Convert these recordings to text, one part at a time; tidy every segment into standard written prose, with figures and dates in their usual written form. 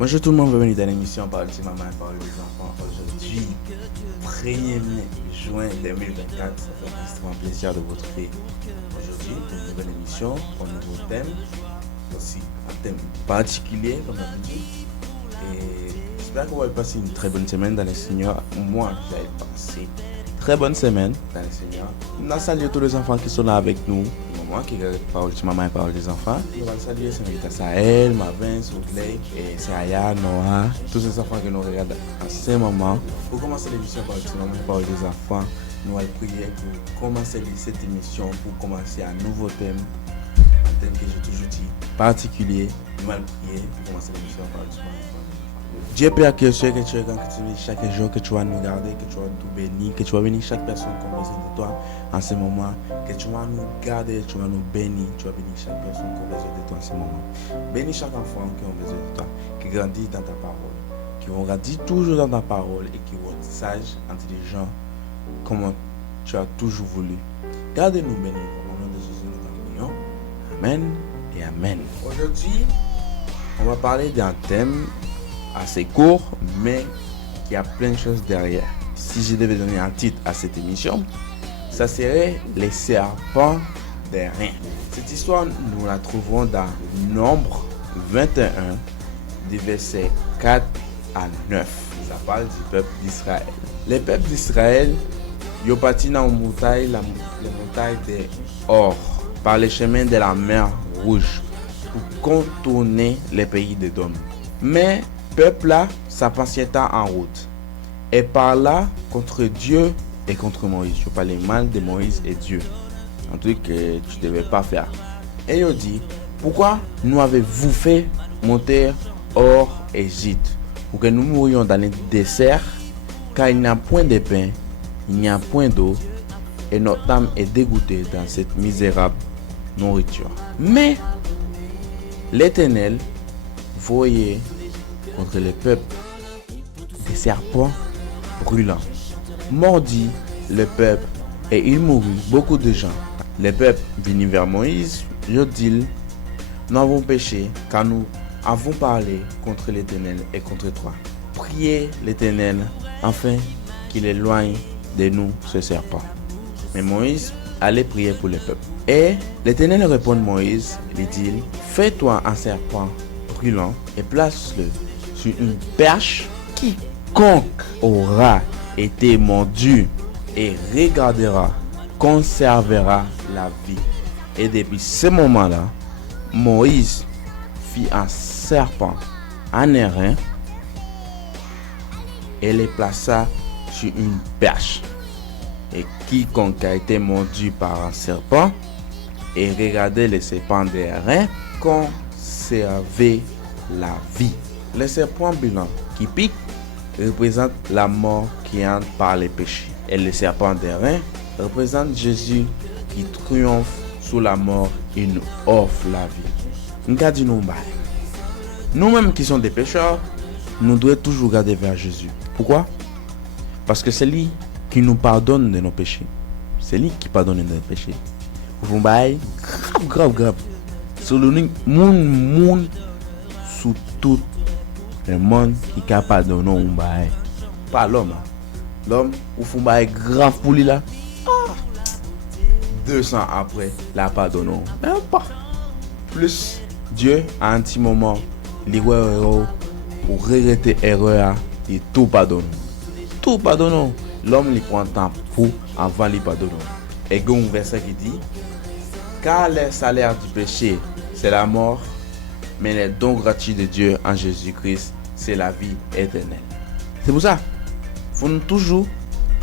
Bonjour tout le monde, bienvenue dans l'émission Parole de maman et Parole des enfants. Aujourd'hui, 1er juin 2024, ça fait extrêmement plaisir de vous retrouver aujourd'hui pour une nouvelle émission, un nouveau thème, aussi un thème particulier comme d'habitude. Et j'espère que vous allez passer une très bonne semaine dans le Seigneur. Moi, j'ai passé une très bonne semaine dans le Seigneur. On a salué tous les enfants qui sont là avec nous. Moi qui regarde Parole de maman et Parole des enfants. On va saluer c'est Sahel, Marvin, Soudley, et Aya, Noah, tous ces enfants que nous regardons à ce moment. Pour commencer l'émission Parole de maman et Parole des enfants, nous allons prier pour commencer cette émission, pour commencer un nouveau thème, un thème que j'ai toujours dit, particulier. Nous allons prier pour commencer l'émission Parole de maman et Parole des enfants. Dieu Père que tu es grand, que tu es chaque jour, que tu vas nous garder, que tu vas nous bénir, que tu vas bénir chaque personne qui a besoin de toi en ce moment, que tu vas nous garder, tu vas nous bénir, tu vas bénir chaque personne qui a besoin de toi en ce moment. Bénis chaque enfant qui a besoin de toi, qui grandit dans ta parole, qui vont grandir toujours dans ta parole et qui vont être sages, intelligents, comme tu as toujours voulu. Garde-nous bénis, au nom de Jésus, nous t'en prions. Amen et Amen. Aujourd'hui, on va parler d'un thème assez court, mais qui a plein de choses derrière. Si je devais donner un titre à cette émission, ça serait Les serpents des reins. Cette histoire, nous la trouvons dans Nombre 21, des versets 4 à 9. Ça parle du peuple d'Israël. Le peuple d'Israël, ils ont parti dans les montagnes des Hor, par les chemins de la mer Rouge, pour contourner les pays d'Édom. Mais le peuple là s'impatienta en route et parla contre Dieu et contre Moïse. Je parlais mal de Moïse et Dieu, un truc que tu ne devais pas faire. Et il dit, pourquoi nous avez-vous fait monter hors Égypte pour que nous mourions dans le désert, car il n'y a point de pain, il n'y a point d'eau, et notre âme est dégoûtée dans cette misérable nourriture. Mais l'Éternel voyait contre le peuple des serpents brûlants, mordit le peuple et il mourut beaucoup de gens. Le peuple vint vers Moïse, je dis, nous avons péché car nous avons parlé contre l'Éternel et contre toi. Priez l'Éternel afin qu'il éloigne de nous ce serpent. Mais Moïse allait prier pour le peuple. Et l'Éternel répond à Moïse, il dit, fais-toi un serpent brûlant et place-le sur une perche. Quiconque aura été mordu et regardera conservera la vie. Et depuis ce moment-là, Moïse fit un serpent en airain et le plaça sur une perche. Et quiconque a été mordu par un serpent et regardait le serpent d'airain conservait la vie. Le serpent blanc qui pique représente la mort qui entre par les péchés. Et le serpent d'airain représente Jésus qui triomphe sous la mort et nous offre la vie. Nous-mêmes qui sommes des pécheurs, nous devons toujours garder vers Jésus. Pourquoi? Parce que c'est lui qui nous pardonne de nos péchés. C'est lui qui pardonne de nos péchés. Vous voyez, grave. C'est le monde sous tout le monde qui est capable de nous pardonner. Pas l'homme. L'homme, ou font bail grave pour lui là. 200 après, la pardonne. Même pas. Plus Dieu, à un petit moment, l'erreur pour regretter l'erreur et tout pardonne. Tout pardonne. L'homme lui prend temps pour avant lui pardonner. Et il y a un verset qui dit, car le salaire du péché, c'est la mort, mais le don gratuit de Dieu en Jésus-Christ, c'est la vie éternelle. C'est pour ça, faut nous toujours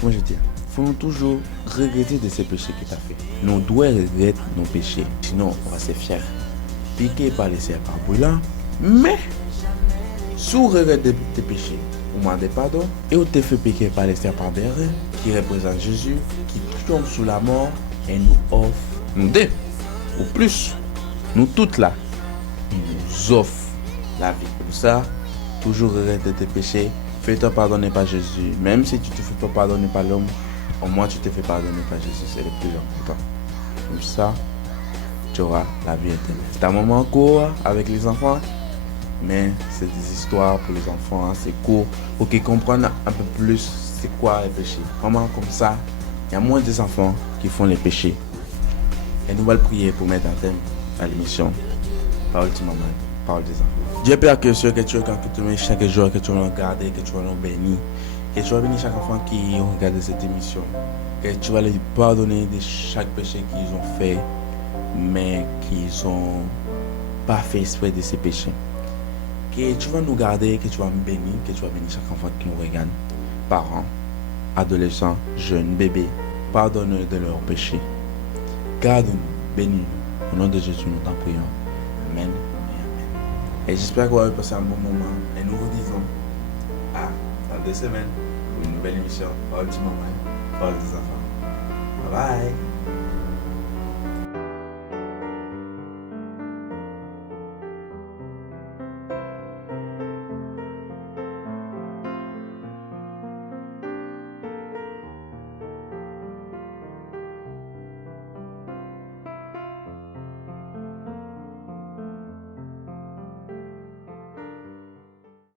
regretter de ces péchés que tu as fait. Nous devons regretter nos péchés, sinon on va se faire piquer par les serpents brûlants. Mais, sous regret de tes péchés, on demande pardon et on te fait piquer par les serpents d'airain qui représentent Jésus, qui tombe sous la mort et nous offre, nous deux, ou plus, nous toutes là, il nous offre la vie. Pour ça, toujours regretter tes péchés, fais-toi pardonner par Jésus. Même si tu ne te fais pas pardonner par l'homme, au moins tu te fais pardonner par Jésus, c'est le plus important. Comme ça, tu auras la vie éternelle. C'est un moment court avec les enfants. mais c'est des histoires pour les enfants, c'est court, pour qu'ils comprennent un peu plus c'est quoi les péchés. Comment comme ça, il y a moins des enfants qui font les péchés. Et nous allons prier pour mettre un thème à l'émission. Parole du maman, parole des enfants. Dieu Père, que ce que tu as chaque jour, que tu vas regarder, que tu vas nous bénir, que tu vas bénir chaque enfant qui regarde cette émission, que tu vas les pardonner de chaque péché qu'ils ont fait, mais qu'ils n'ont pas fait exprès de ces péchés. Que tu vas nous garder, que tu vas nous bénir, que tu vas bénir chaque enfant qui nous regarde, parents, adolescents, jeunes, bébés, pardonne-nous de leurs péchés. Garde-nous, bénis-nous. Au nom de Jésus, nous t'en prions. Amen et amen. Et j'espère que vous avez passé un bon moment. Et nous vous disons dans 2 semaines pour une nouvelle émission. Parole du moment, parole des enfants. Bye bye.